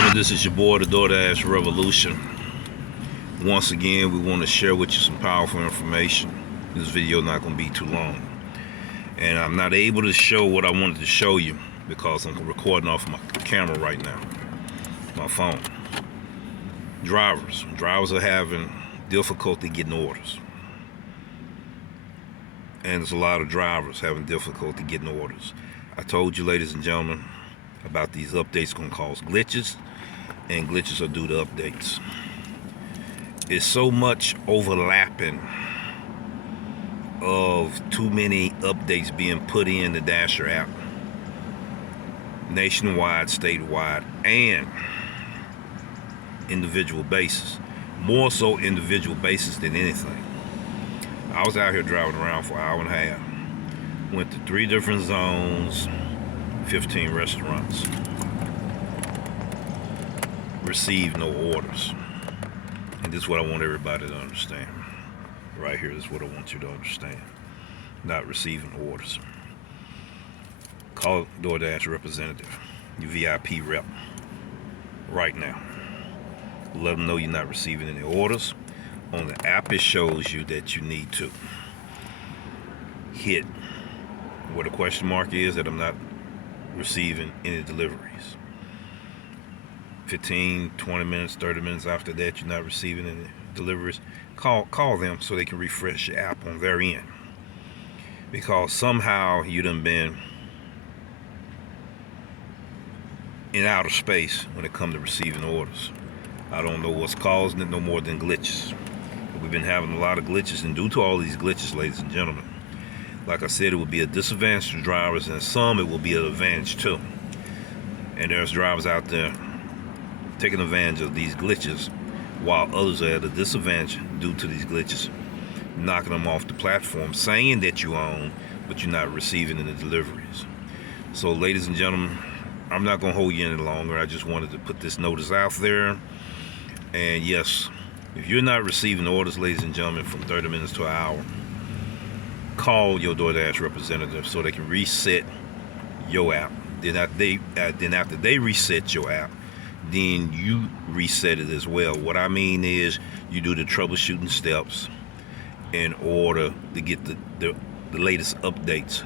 gentlemen, this is your boy, the Doordash Revolution. Once again, we want to share with you some powerful information. This video not going to be too long. And I'm not able to show what I wanted to show you because I'm recording off my camera right now, my phone. Drivers are having difficulty getting orders. And there's a lot of drivers having difficulty getting orders. I told you, ladies and gentlemen, about these updates going to cause glitches, and glitches are due to updates. It's so much overlapping of too many updates being put in the Dasher app, nationwide, statewide, and individual basis. More so individual basis than anything. I was out here driving around for an hour and a half. Went to 3 different zones, 15 restaurants. Received no orders. And this is what I want everybody to understand. Right here, this is what I want you to understand. Not receiving orders. Call Doordash representative, your VIP rep, right now. Let them know you're not receiving any orders. On the app, it shows you that you need to hit where the question mark is, that I'm not receiving any deliveries. 15, 20 minutes, 30 minutes after that, you're not receiving any deliveries. Call them so they can refresh your app on their end. Because somehow you done been in outer space when it comes to receiving orders. I don't know what's causing it no more than glitches. We've been having a lot of glitches, and due to all these glitches, ladies and gentlemen, like I said, it will be a disadvantage to drivers, and some it will be an advantage too. And there's drivers out there taking advantage of these glitches, while others are at a disadvantage due to these glitches, knocking them off the platform, saying that you own, but you're not receiving any deliveries. So, ladies and gentlemen, I'm not going to hold you any longer. I just wanted to put this notice out there. And yes, if you're not receiving orders, ladies and gentlemen, from 30 minutes to an hour, call your Doordash representative so they can reset your app. Then after they reset your app, then you reset it as well. What I mean is, you do the troubleshooting steps in order to get the latest updates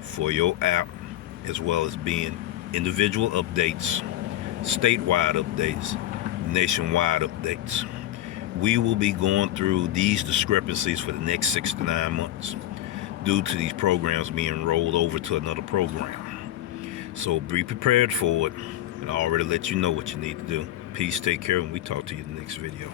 for your app, as well as being individual updates, statewide updates, nationwide updates. We will be going through these discrepancies for the next 6 to 9 months due to these programs being rolled over to another program. So be prepared for it, and I already let you know what you need to do. Peace, take care, and we talk to you in the next video.